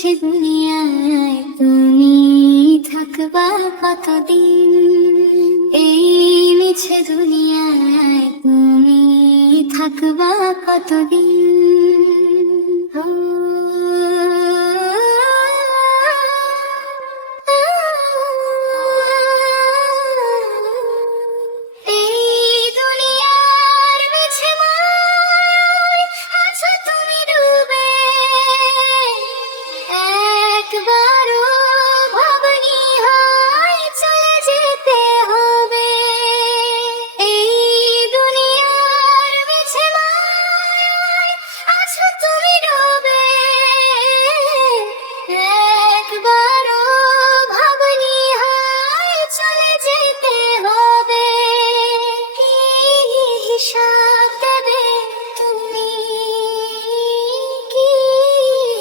মিছে দুনিয়ায় তুমি থাকবা কতদিন? এই মিছে দুনিয়ায় তুমি থাকবা কতদিন? ও এই দুনিয়ার মিছে মায়ায় আছো তুমি ডুবে, একবারও ভাবনি হয় চলে যেতে হবে। এই দুনিয়ার মিছে মায়ায় আছো তুমি ডুবে, একবারও ভাবনি হয় চলে যেতে হবে। কি হিসাব দেবে তুমি, কি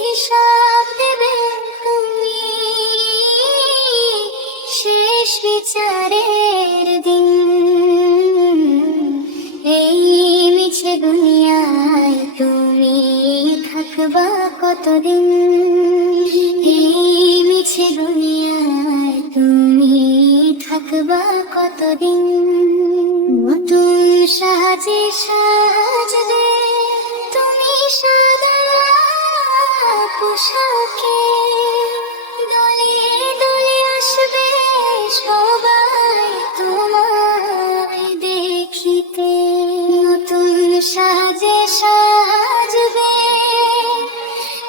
হিসাব দেবে তুমি শেষ বিচারের দিন? এই মিছে দুনিয়ায় তুমি থাকবা কতদিন? এই মিছে দুনিয়ায় তুমি থাকবা কতদিন? নতুন সাজে সাজবে তুমি সাদা পোশাকে, দলে দলে আসবে সবাই তোমায় দেখিতে। নতুন সাজে সাজবে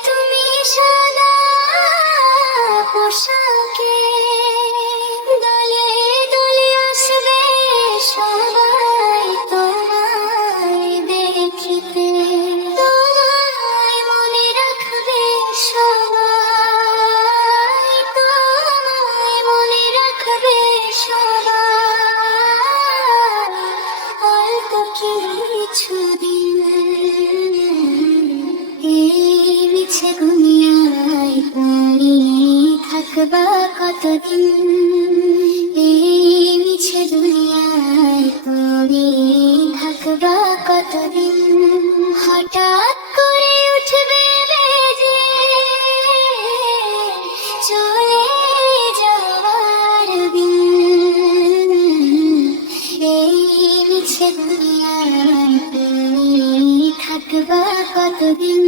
তুমি সাদা পোশাকে, দলে দলে আসবে সবাই তোমায় দেখিতে। তোমায় মনে রাখবে সবাই, তোমায় মনে রাখবে সবাই, অল্প কিছুদিন। এই মিছে দুনিয়ায় তুমি থাকবা কতদিন? এই মিছে দুনিয়ায় তুমি থাকবা কতদিন? হঠাৎ করে উঠবে বেজে চলে যাওয়ার দিন। এই মিছে দুনিয়ায় তুমি থাকবা কতদিন?